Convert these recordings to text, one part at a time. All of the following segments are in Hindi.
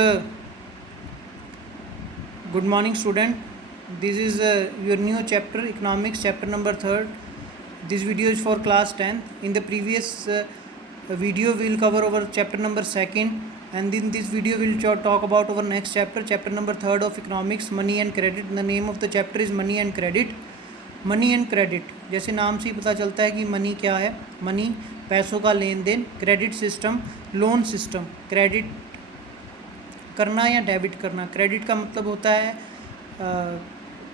the good morning student. This is your new chapter, economics, chapter number 3rd. This video is for class 10. In the previous video we will cover our chapter number 2nd, and in this video we will talk about our next chapter, chapter number 3rd of economics, money and credit. The name of the chapter is money and credit. Money and credit, जैसे नाम से ही पता चलता है कि मनी क्या है. मनी पैसों का लेन देन, credit system loan system. Credit करना या डेबिट करना. क्रेडिट का मतलब होता है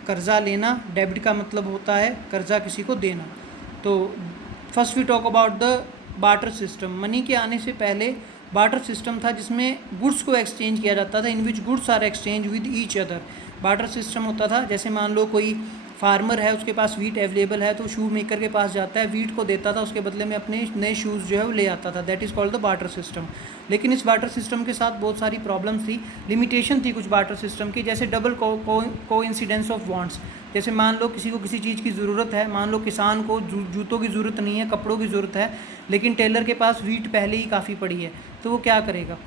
कर्ज़ा लेना, डेबिट का मतलब होता है कर्ज़ा किसी को देना. तो first we talk about the barter system. Money के आने से पहले बार्टर सिस्टम था जिसमें गुड्स को एक्सचेंज किया जाता था, in which goods are exchange with each other. Barter system होता था, जैसे मान लो कोई फार्मर है, उसके पास वीट अवेलेबल है तो शू मेकर के पास जाता है, वीट को देता था, उसके बदले में अपने नए शूज़ जो है वो ले आता था. That is called the barter system. लेकिन इस बार्टर सिस्टम के साथ बहुत सारी प्रॉब्लम्स थी, लिमिटेशन थी कुछ बार्टर सिस्टम की, जैसे डबल कोइंसिडेंस ऑफ वांट्स. जैसे मान लो किसी को किसी चीज़ की ज़रूरत है, मान लो किसान को जूतों की ज़रूरत नहीं है, कपड़ों की ज़रूरत है, लेकिन टेलर के पास वीट पहले ही काफ़ी पड़ी है, तो वो क्या करेगा?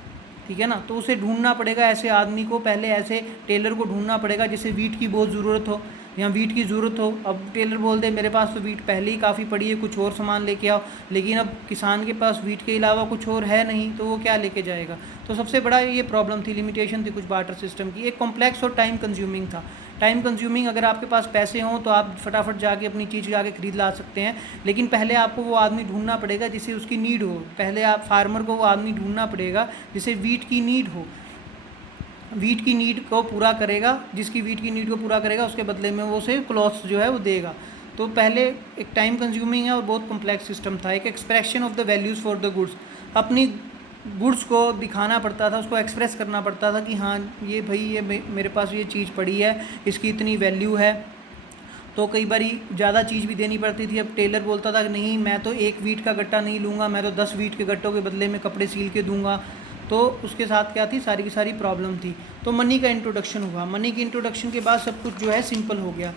ठीक है ना. तो उसे ढूंढना पड़ेगा, ऐसे आदमी को पहले ऐसे टेलर को ढूंढना पड़ेगा जिसे वीट की बहुत ज़रूरत हो या वीट की ज़रूरत हो. अब टेलर बोल दे मेरे पास तो वीट पहले ही काफ़ी पड़ी है, कुछ और सामान लेके आओ, लेकिन अब किसान के पास वीट के अलावा कुछ और है नहीं, तो वो क्या लेके जाएगा? तो सबसे बड़ा ये प्रॉब्लम थी, लिमिटेशन थी कुछ बार्टर सिस्टम की. एक कॉम्प्लेक्स और टाइम कंज्यूमिंग था. टाइम कंज्यूमिंग, अगर आपके पास पैसे हों तो आप फटाफट जाके अपनी चीज़ जाके ख़रीद ला सकते हैं, लेकिन पहले आपको वो आदमी ढूंढना पड़ेगा जिसे उसकी नीड हो. पहले आप फार्मर को वो आदमी ढूंढना पड़ेगा जिसे वीट की नीड हो, वीट की नीड को पूरा करेगा, जिसकी वीट की नीड को पूरा करेगा, उसके बदले में वो उसे क्लॉथ्स जो है वो देगा. तो पहले एक टाइम कंज्यूमिंग है और बहुत कॉम्प्लेक्स सिस्टम था. एक expression of the values for the goods, अपनी गुड्स को दिखाना पड़ता था, उसको एक्सप्रेस करना पड़ता था कि हाँ ये भाई ये मेरे पास ये चीज़ पड़ी है, इसकी इतनी वैल्यू है. तो कई बार ज़्यादा चीज़ भी देनी पड़ती थी. अब टेलर बोलता था कि नहीं मैं तो 1 वीट का गट्टा नहीं लूँगा, मैं तो 10 वीट के गट्टों के बदले में कपड़े सील के दूंगा. तो उसके साथ क्या थी, सारी की सारी प्रॉब्लम थी. तो मनी का इंट्रोडक्शन हुआ. मनी की इंट्रोडक्शन के बाद सब कुछ जो है सिंपल हो गया.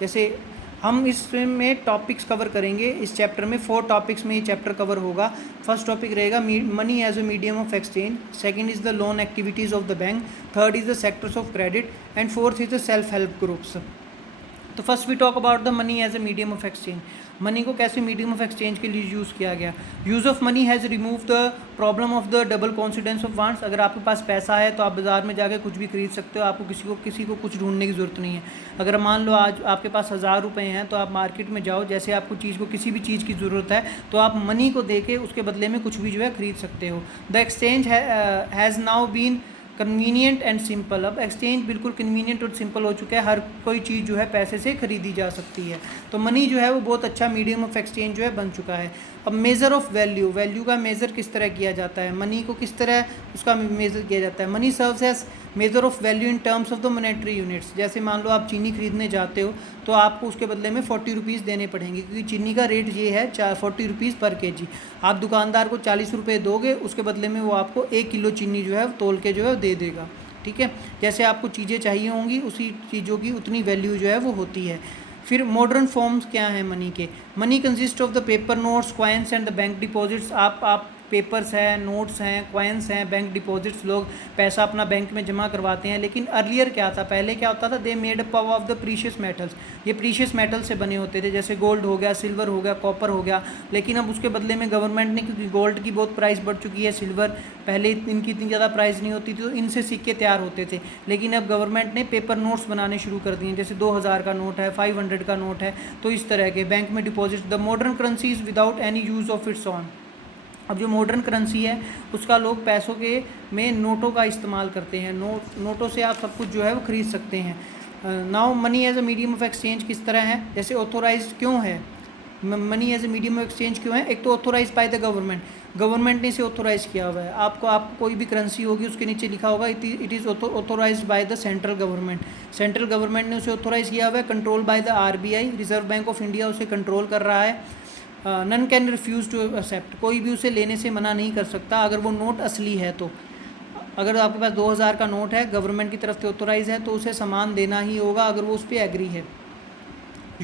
जैसे हम इसमें टॉपिक्स कवर करेंगे, इस चैप्टर में 4 टॉपिक्स में ये चैप्टर कवर होगा. फर्स्ट टॉपिक रहेगा money as a medium of exchange, second is the loan activities of the bank, third is the sectors of credit, and fourth is the self help groups. तो first we talk about the money as a medium of exchange. Money को कैसे मीडियम ऑफ एक्सचेंज के लिए यूज़ किया गया. Use of money has remove the problem of the double confidence of wants. अगर आपके पास पैसा है तो आप बाज़ार में जाके कुछ भी खरीद सकते हो, आपको किसी को कुछ ढूंढने की ज़रूरत नहीं है. अगर मान लो आज आपके पास 1000 रुपये हैं तो आप मार्केट में जाओ, जैसे आपको किसी भी चीज़ की ज़रूरत है तो आप मनी को दे के उसके बदले में कुछ भी जो है खरीद सकते हो. The exchange has now been convenient and simple. अब एक्सचेंज बिल्कुल कन्वीनियंट और सिंपल हो चुका है, हर कोई चीज़ जो है पैसे से खरीदी जा सकती है. तो मनी जो है वो बहुत अच्छा मीडियम ऑफ एक्सचेंज जो है बन चुका है. अब मेज़र ऑफ वैल्यू, वैल्यू का मेज़र किस तरह किया जाता है, मनी को किस तरह उसका मेज़र किया जाता है. Money serves as measure of value in terms of the monetary units. जैसे मान लो आप चीनी खरीदने जाते हो तो आपको उसके बदले में 40 रुपीज़ देने पड़ेंगे, क्योंकि चीनी का रेट ये है 40 रुपीज़ पर केजी. आप दुकानदार को 40 रुपये दोगे, उसके बदले में वो आपको 1 किलो चीनी जो है तोल के जो है दे देगा. ठीक है. जैसे आपको चीज़ें चाहिए होंगी उसी चीज़ों की उतनी वैल्यू जो है वो होती है. फिर मॉडर्न फॉर्म्स क्या हैं मनी के. Money consist of the paper notes, coins and the bank deposits. आप पेपर्स हैं, नोट्स हैं, कॉइन्स हैं, बैंक डिपॉजिट्स, लोग पैसा अपना बैंक में जमा करवाते हैं. लेकिन अर्लियर क्या था, पहले क्या होता था, they made up of the precious metals. ये प्रीशियस मेटल से बने होते थे, जैसे गोल्ड हो गया, सिल्वर हो गया, कॉपर हो गया. लेकिन अब उसके बदले में गवर्नमेंट ने, क्योंकि गोल्ड की बहुत प्राइस बढ़ चुकी है, सिल्वर पहले इनकी इतनी ज़्यादा प्राइस नहीं होती थी, तो इनसे सिक्के तैयार होते थे. लेकिन अब गवर्नमेंट ने पेपर नोट्स बनाने शुरू कर दिए, जैसे 2000 का नोट है, 500 का नोट है, तो इस तरह के बैंक में deposit. The modern currency is without any use of its on. अब जो मॉडर्न करेंसी है उसका लोग पैसों के में नोटों का इस्तेमाल करते हैं. नोटों से आप सब कुछ जो है वो ख़रीद सकते हैं. Now money as a medium of exchange किस तरह है, जैसे ऑथोराइज्ड क्यों है money as a medium of exchange क्यों है. एक तो authorise by the government, government ने इसे ऑथोराइज़ किया हुआ है. आपको कोई भी करेंसी होगी उसके नीचे लिखा होगा it is authorised by the central government. Central government ने उसे ऑथोराइज़ किया हुआ है. Control by the RBI, Reserve Bank of India उसे कंट्रोल कर रहा है. None can refuse to accept, कोई भी उसे लेने से मना नहीं कर सकता अगर वो नोट असली है. तो अगर आपके पास 2000 का नोट है, गवर्नमेंट की तरफ से ऑथोराइज है, तो उसे सामान देना ही होगा अगर वो उस पर एग्री है.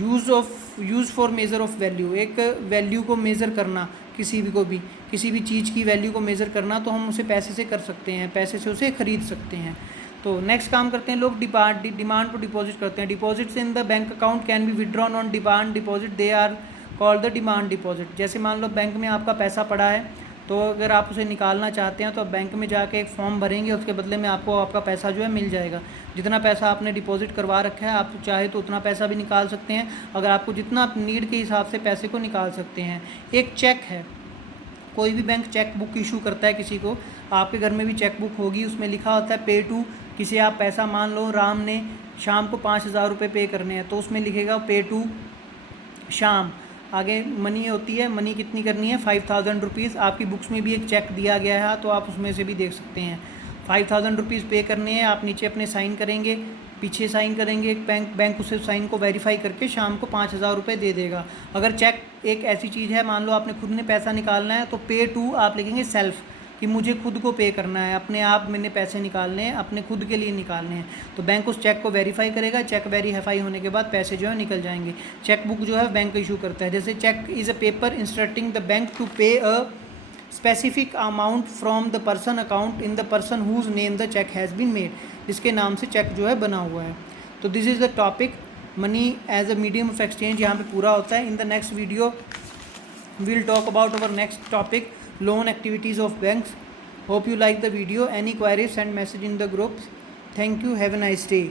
Use for measure of value, एक वैल्यू को मेज़र करना, किसी भी चीज़ की वैल्यू को मेज़र करना, तो हम उसे पैसे से कर सकते हैं, पैसे से उसे ख़रीद सकते हैं। तो नेक्स्ट काम करते हैं लोग, डिमांड टू डिपॉजिट करते हैं। Deposits in the bank account can be withdrawn on demand deposit, they are called the demand deposit. जैसे मान लो बैंक में आपका पैसा पड़ा है, तो अगर आप उसे निकालना चाहते हैं तो आप बैंक में जाके एक फॉर्म भरेंगे, उसके बदले में आपको आपका पैसा जो है मिल जाएगा। जितना पैसा आपने डिपॉजिट करवा रखा है, आप चाहे तो उतना पैसा भी निकाल सकते हैं, अगर आपको जितना नीड के हिसाब से पैसे को निकाल सकते हैं। एक चेक है, कोई भी बैंक चेक बुक इशू करता है किसी को, आपके घर में भी चेक बुक होगी, उसमें लिखा होता है पे टू, किसी आप पैसा, मान लो राम ने शाम को 5,000 रुपये पे करने हैं, तो उसमें लिखेगा पे टू शाम, आगे मनी होती है, मनी कितनी करनी है 5,000 रुपीज़। आपकी बुक्स में भी एक चेक दिया गया है, तो आप उसमें से भी देख सकते हैं 5,000 रुपीज़ पे करने हैं। आप नीचे अपने साइन करेंगे, पीछे साइन करेंगे, बैंक उसे साइन को वेरीफाई करके शाम को 5,000 रुपये दे देगा। अगर चेक एक ऐसी चीज़ है, मान लो आपने खुद ने पैसा निकालना है, तो पे टू आप लिखेंगे सेल्फ, कि मुझे खुद को पे करना है, अपने आप मैंने पैसे निकालने हैं, अपने खुद के लिए निकालने हैं। तो बैंक उस चेक को वेरीफाई करेगा, चेक वेरीफाई होने के बाद पैसे जो है निकल जाएंगे। चेक बुक जो है बैंक इशू करता है। जैसे cheque is a paper instructing the bank to pay a specific amount from the person account in the person whose name the cheque has been made, जिसके नाम से चेक जो है बना हुआ है। तो this is the topic, money as a medium of exchange यहाँ पे पूरा होता है। In the next video we'll talk about our next topic, loan activities of banks. Hope you like the video. Any queries, send message in the groups. Thank you. Have a nice day.